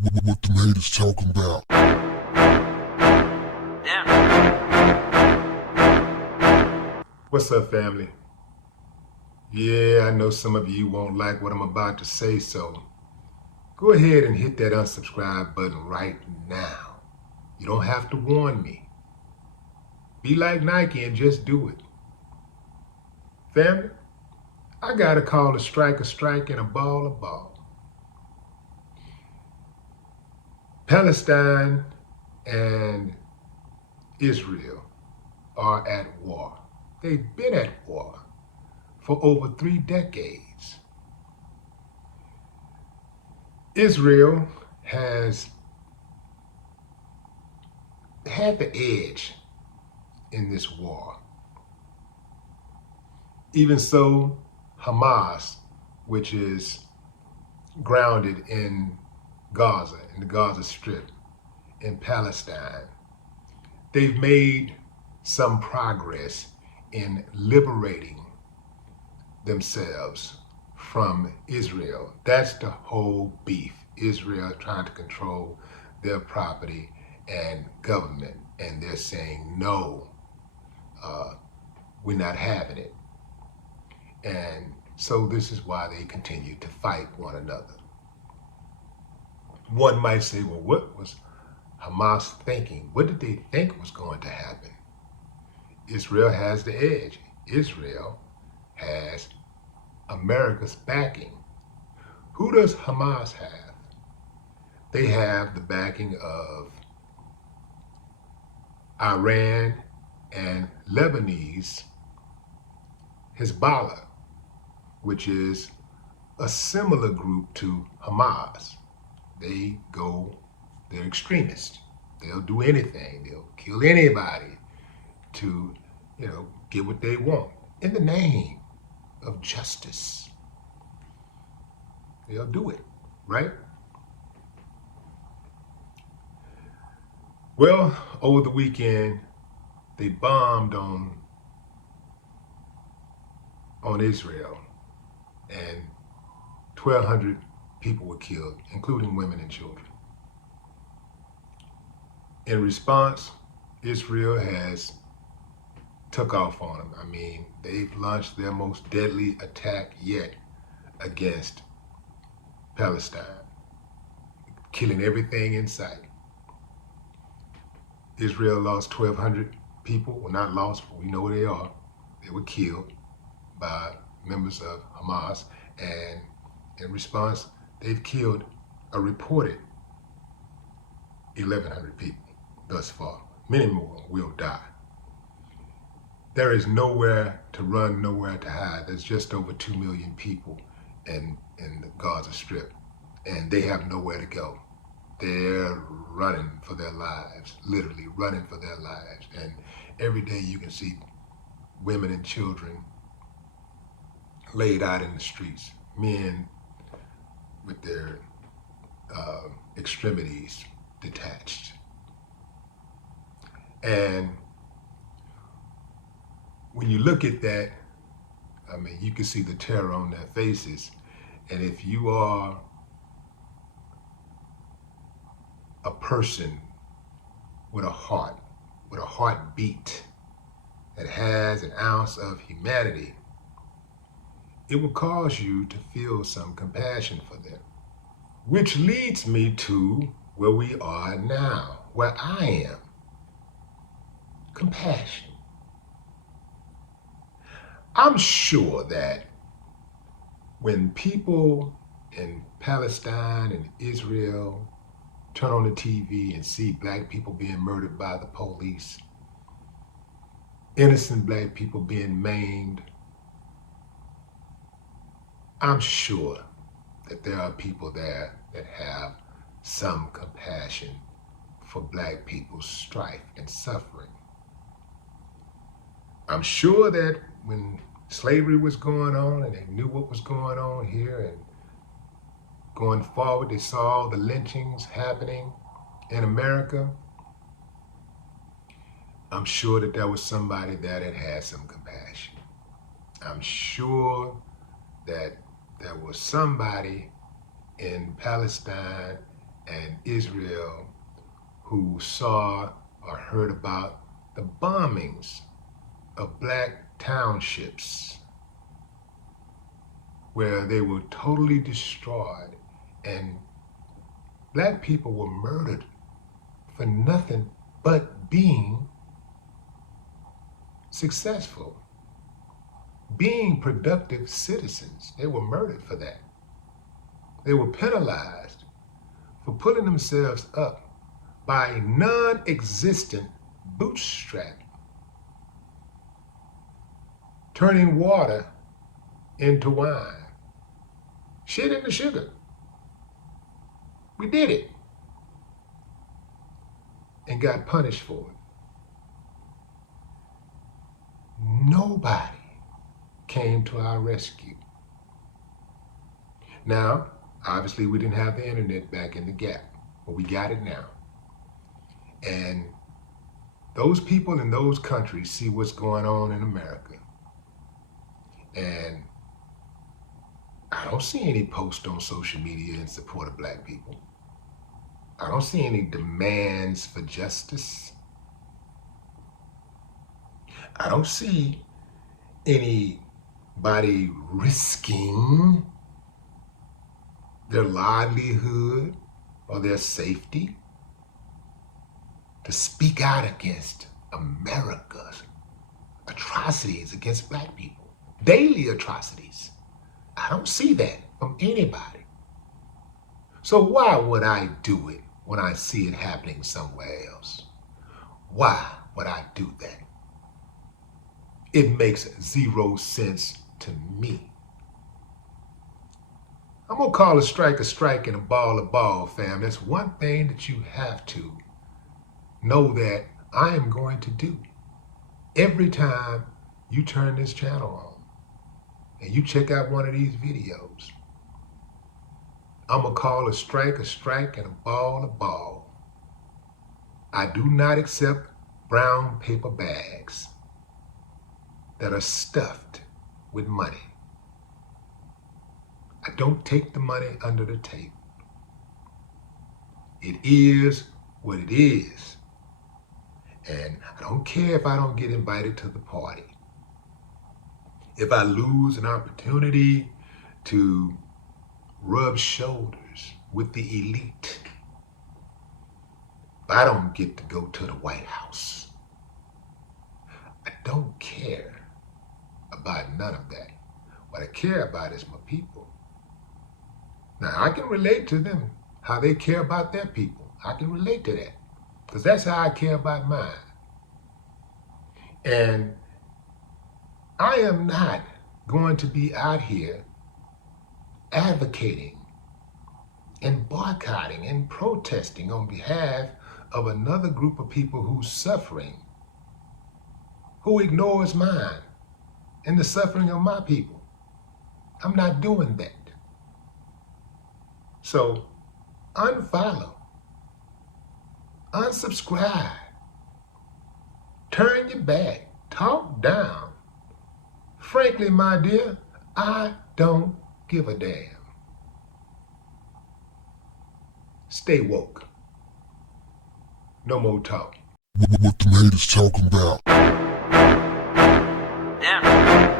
What the haters talking about? What's up, family? Yeah, I know some of you won't like what I'm about to say, so go ahead and hit that unsubscribe button right now. You don't have to warn me. Be like Nike and just do it. Family, I gotta call a strike, and a ball a ball. Palestine and Israel are at war. They've been at war for over 3 decades. Israel has had the edge in this war. Even so, Hamas, which is grounded in Gaza, in the Gaza Strip, in Palestine, they've made some progress in liberating themselves from Israel. That's the whole beef. Israel trying to control their property and government, and they're saying, no, we're not having it. And so this is why they continue to fight one another. One might say, well, what was Hamas thinking? What did they think was going to happen? Israel has the edge. Israel has America's backing. Who does Hamas have? They have the backing of Iran and Lebanese Hezbollah, which is a similar group to Hamas. They're extremists. They'll do anything. They'll kill anybody to, get what they want in the name of justice. They'll do it, right? Well, over the weekend, they bombed on Israel, and 1,200 people were killed, including women and children. In response, Israel has took off on them. I mean, they've launched their most deadly attack yet against Palestine, killing everything in sight. Israel lost 1,200 people. Well, not lost, we know where they are. They were killed by members of Hamas, and in response, they've killed a reported 1,100 people thus far. Many more will die. There is nowhere to run, nowhere to hide. There's just over 2 million people in the Gaza Strip, and they have nowhere to go. They're running for their lives, literally running for their lives. And every day you can see women and children laid out in the streets, men with their extremities detached. And when you look at that, I mean, you can see the terror on their faces. And if you are a person with a heartbeat that has an ounce of humanity, it will cause you to feel some compassion for them. Which leads me to where we are now, where I am. Compassion. I'm sure that when people in Palestine and Israel turn on the TV and see black people being murdered by the police, innocent black people being maimed, I'm sure that there are people there that have some compassion for black people's strife and suffering. I'm sure that when slavery was going on and they knew what was going on here, and going forward, they saw the lynchings happening in America, I'm sure that there was somebody there that had some compassion. I'm sure that there was somebody in Palestine and Israel who saw or heard about the bombings of black townships where they were totally destroyed and black people were murdered for nothing but being successful, being productive citizens. They were murdered for that. They were penalized for pulling themselves up by a non-existent bootstrap, turning water into wine, shit into sugar. We did it and got punished for it. Nobody came to our rescue. Now, obviously we didn't have the internet back in the gap, but we got it now. And those people in those countries see what's going on in America. And I don't see any posts on social media in support of black people. I don't see any demands for justice. I don't see anybody risking their livelihood or their safety to speak out against America's atrocities against black people, daily atrocities. I don't see that from anybody. So why would I do it when I see it happening somewhere else? Why would I do that? It makes zero sense to me. I'm gonna call a strike and a ball, fam. That's one thing that you have to know that I am going to do every time you turn this channel on and you check out one of these videos. I'm gonna call a strike and a ball. I do not accept brown paper bags that are stuffed with money. I don't take the money under the table. It is what it is. And I don't care if I don't get invited to the party. If I lose an opportunity to rub shoulders with the elite, if I don't get to go to the White House, I don't care about none of that. What I care about is my people. Now, I can relate to them, how they care about their people. I can relate to that, because that's how I care about mine. And I am not going to be out here advocating and boycotting and protesting on behalf of another group of people who's suffering, who ignores mine and the suffering of my people. I'm not doing that. So unfollow, unsubscribe, turn your back, talk down. Frankly, my dear, I don't give a damn. Stay woke. No more talk. What the haters talking about? Yeah.